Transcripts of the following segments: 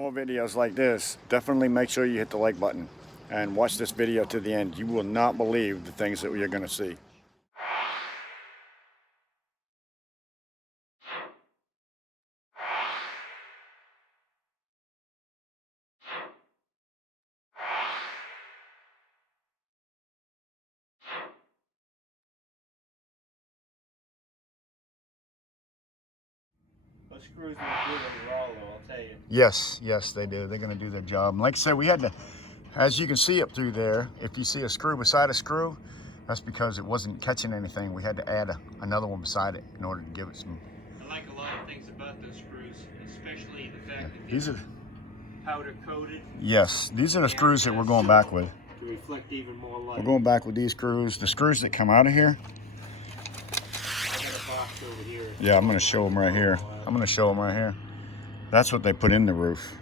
more videos like this, definitely make sure you hit the like button and watch this video to the end. You will not believe the things that you're going to see. Those screws look good on the raw though, I'll tell you. Yes, they do. They're going to do their job. And like I said, we had to, as you can see up through there, if you see a screw beside a screw, that's because it wasn't catching anything. We had to add another one beside it in order to give it some. I like a lot of things about those screws, especially the fact that These are powder coated. Yes, these are the screws that we're going back with. To reflect even more light. We're going back with these screws. The screws that come out of here. I got a box over here. Yeah, I'm going to show them right here. That's what they put in the roof.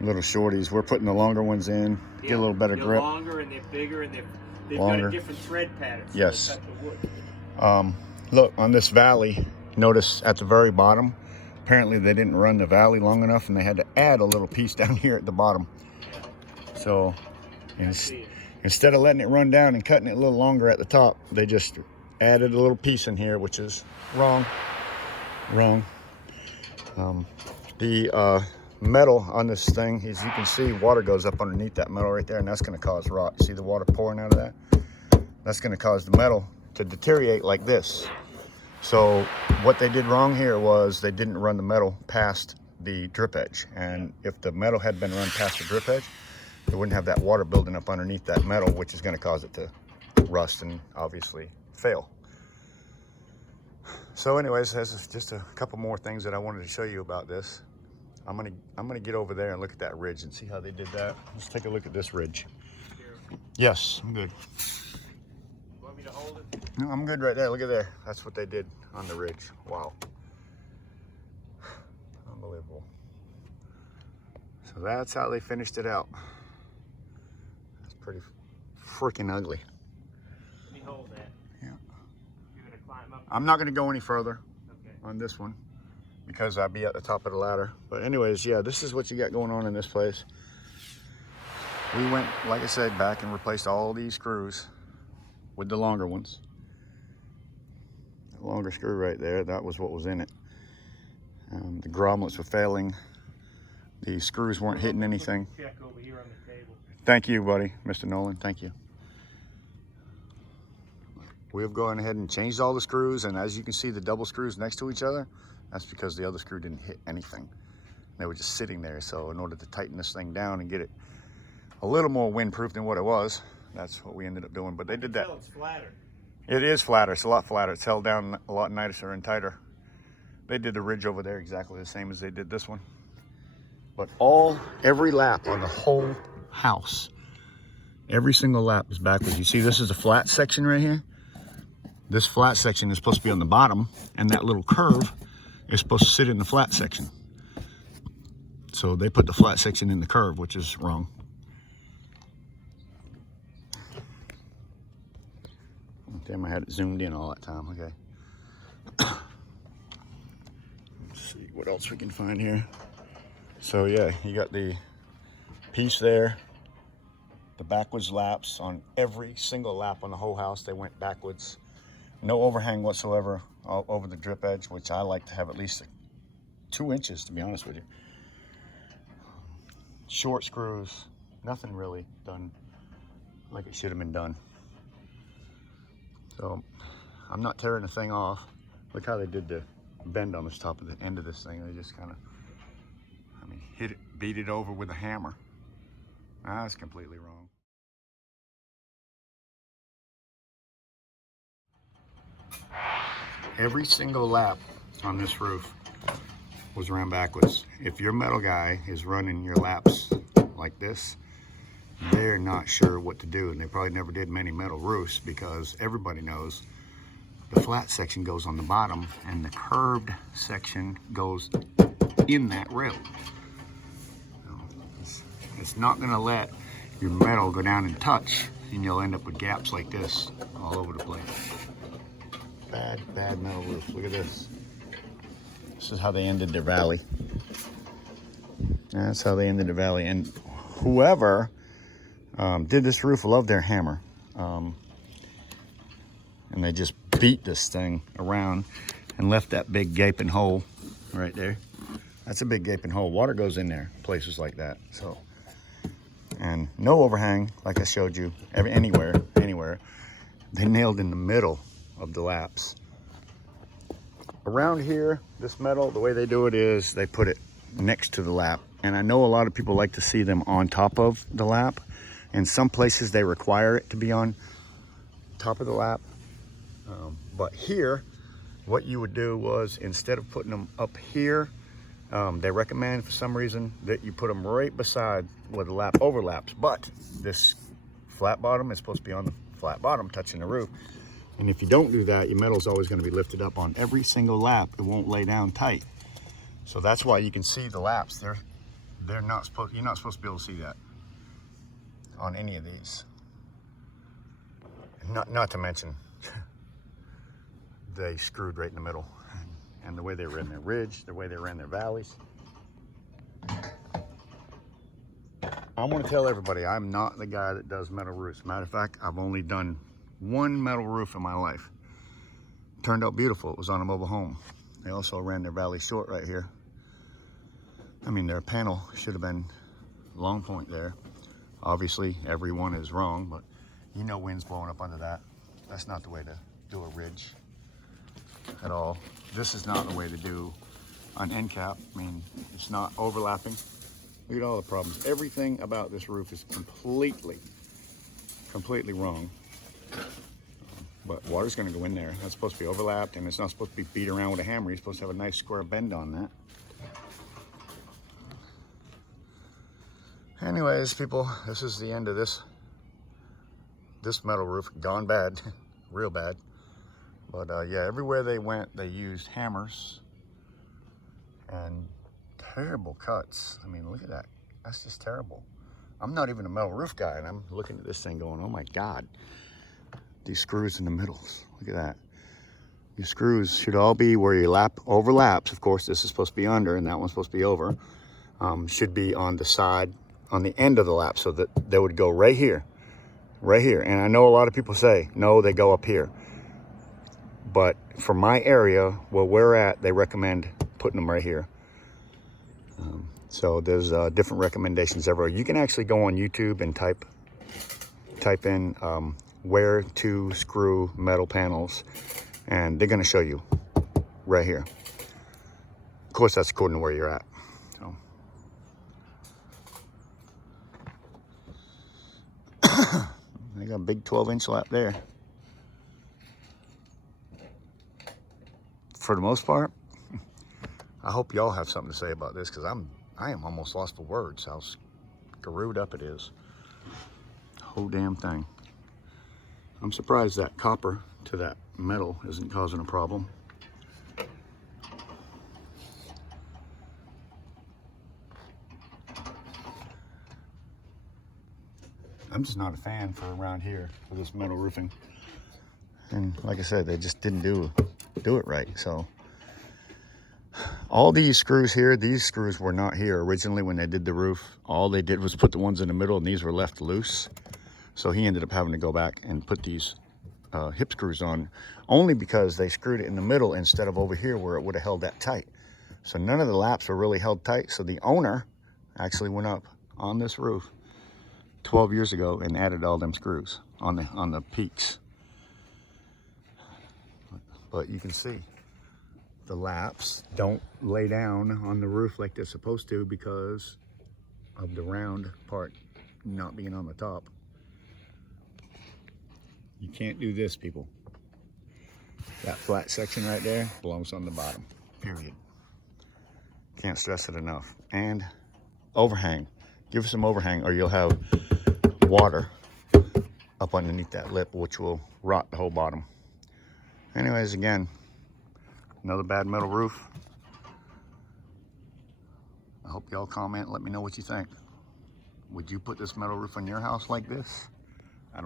Little shorties. We're putting the longer ones in. Get a little better grip. They're longer and they're bigger and they've got a different thread pattern. Yes. Wood. Look, on this valley, notice at the very bottom, apparently they didn't run the valley long enough and they had to add a little piece down here at the bottom. So instead of letting it run down and cutting it a little longer at the top, they just added a little piece in here, which is wrong. The metal on this thing, as you can see, water goes up underneath that metal right there, and that's going to cause rot. See the water pouring out of that? That's going to cause the metal to deteriorate like this. So what they did wrong here was they didn't run the metal past the drip edge, and if the metal had been run past the drip edge, they wouldn't have that water building up underneath that metal, which is going to cause it to rust and obviously fail. So anyways, there's just a couple more things that I wanted to show you about this. I'm gonna get over there and look at that ridge and see how they did that. Let's take a look at this ridge. Yes, I'm good. You want me to hold it? No, I'm good right there. Look at there. That's what they did on the ridge. Wow. Unbelievable. So that's how they finished it out. That's pretty freaking ugly. Let me hold that. Yeah. You're gonna climb up. I'm not gonna go any further Okay. on this one, because I'd be at the top of the ladder. But anyways, yeah, this is what you got going on in this place. We went, like I said, back and replaced all these screws with the longer ones. The longer screw right there, that was what was in it. The grommets were failing. The screws weren't hitting anything. Check over here on the table. Thank you, buddy, Mr. Nolan, thank you. We've gone ahead and changed all the screws, and as you can see, the double screws next to each other, that's because the other screw didn't hit anything. They were just sitting there. So in order to tighten this thing down and get it a little more windproof than what it was, that's what we ended up doing. But they did that. It's flatter. It is flatter. It's a lot flatter. It's held down a lot nicer and tighter. They did the ridge over there exactly the same as they did this one. But every lap on the whole house, every single lap is backwards. You see, this is a flat section right here. This flat section is supposed to be on the bottom, and that little curve is supposed to sit in the flat section. So they put the flat section in the curve, which is wrong. Damn, I had it zoomed in all that time. Okay. Let's see what else we can find here. So yeah, you got the piece there. The backwards laps on every single lap on the whole house. They went backwards. No overhang whatsoever over the drip edge, which I like to have at least 2 inches, to be honest with you. Short screws, nothing really done like it should have been done. So I'm not tearing the thing off. Look how they did the bend on this top of the end of this thing. They just kind of, hit it, beat it over with a hammer. That's completely wrong. Every single lap on this roof was ran backwards. If your metal guy is running your laps like this, they're not sure what to do, and they probably never did many metal roofs, because everybody knows the flat section goes on the bottom and the curved section goes in that rail. It's not going to let your metal go down and touch, and you'll end up with gaps like this all over the place. Bad metal roof. Look at this. This is how they ended their valley. That's how they ended the valley. And whoever did this roof loved their hammer. And they just beat this thing around and left that big gaping hole right there. That's a big gaping hole. Water goes in there, places like that. So, and no overhang, like I showed you, anywhere. They nailed in the middle of the laps. Around here, this metal, the way they do it is they put it next to the lap. And I know a lot of people like to see them on top of the lap. In some places they require it to be on top of the lap. But here, what you would do was, instead of putting them up here, they recommend for some reason that you put them right beside where the lap overlaps. But this flat bottom is supposed to be on the flat bottom, touching the roof. And if you don't do that, your metal's always going to be lifted up on every single lap. It won't lay down tight. So that's why you can see the laps. You're not supposed to be able to see that on any of these. Not to mention, they screwed right in the middle. And the way they ran their ridge, the way they ran their valleys. I want to tell everybody, I'm not the guy that does metal roofs. Matter of fact, I've only done one metal roof in my life. Turned out beautiful. It was on a mobile home. They also ran their valley short right here. I mean, their panel should have been long point there. Obviously, everyone is wrong, but you know wind's blowing up under that. That's not the way to do a ridge at all. This is not the way to do an end cap. I mean, it's not overlapping. Look at all the problems. Everything about this roof is completely wrong. But water's gonna go in there. That's supposed to be overlapped, and it's not supposed to be beat around with a hammer. You're supposed to have a nice square bend on that. Anyways, people, this is the end of this metal roof. Gone bad, real bad. But yeah, everywhere they went, they used hammers and terrible cuts. I mean, look at that. That's just terrible. I'm not even a metal roof guy, and I'm looking at this thing going, oh my God. These screws in the middles, look at that. These screws should all be where your lap overlaps. Of course, this is supposed to be under, and that one's supposed to be over. Should be on the side, on the end of the lap, so that they would go right here. And I know a lot of people say, no, they go up here. But for my area, where we're at, they recommend putting them right here. So there's different recommendations everywhere. You can actually go on YouTube and type in where to screw metal panels, and they're going to show you right here. Of course, that's according to where you're at. So. They got a big 12-inch lap there. For the most part, I hope y'all have something to say about this, because I am almost lost for words how screwed up it is. The whole damn thing. I'm surprised that copper to that metal isn't causing a problem. I'm just not a fan for around here for this metal roofing. And like I said, they just didn't do it right. So all these screws here, these screws were not here originally when they did the roof. All they did was put the ones in the middle, and these were left loose. So he ended up having to go back and put these hip screws on, only because they screwed it in the middle instead of over here where it would have held that tight. So none of the laps were really held tight. So the owner actually went up on this roof 12 years ago and added all them screws on the peaks. But you can see the laps don't lay down on the roof like they're supposed to because of the round part not being on the top. You can't do this, people. That flat section right there belongs on the bottom, period. Can't stress it enough. And overhang. Give it some overhang, or you'll have water up underneath that lip, which will rot the whole bottom. Anyways, again, another bad metal roof. I hope y'all comment, let me know what you think. Would you put this metal roof on your house like this? I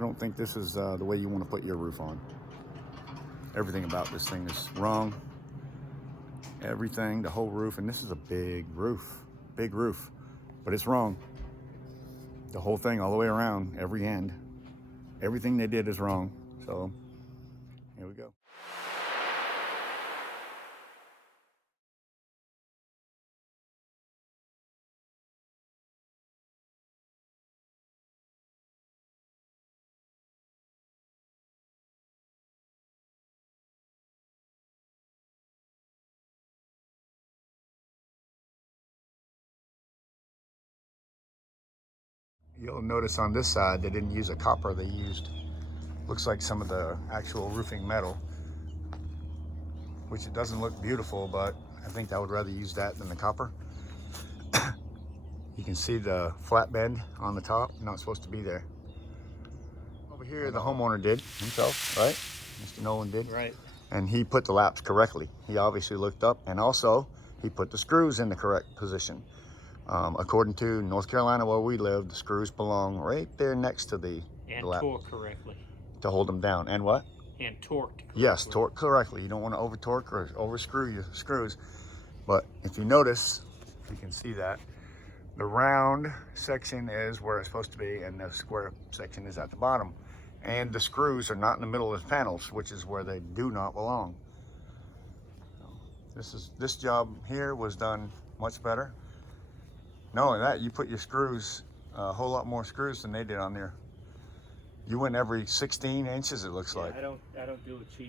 don't think this is the way you want to put your roof on. Everything about this thing is wrong. Everything, the whole roof, and this is a big roof. big roof, but it's wrong. The whole thing, all the way around, every end, everything they did is wrong. So here we go. You'll notice on this side, they didn't use a copper, they used, looks like some of the actual roofing metal, which it doesn't look beautiful, but I think I would rather use that than the copper. You can see the flat bend on the top, not supposed to be there. Over here, the homeowner did himself, right? Mr. Nolan did. Right. And he put the laps correctly. He obviously looked up, and also he put the screws in the correct position. According to North Carolina, where we live, the screws belong right there next to the lap. And torque correctly. To hold them down. And what? And torqued correctly. Yes, torque correctly. You don't want to over torque or over screw your screws. But if you notice, you can see that the round section is where it's supposed to be, and the square section is at the bottom. And the screws are not in the middle of the panels, which is where they do not belong. This job here was done much better. Not only that, you put your screws, a whole lot more screws than they did on there. You went every 16 inches, it looks like. I don't do it cheap.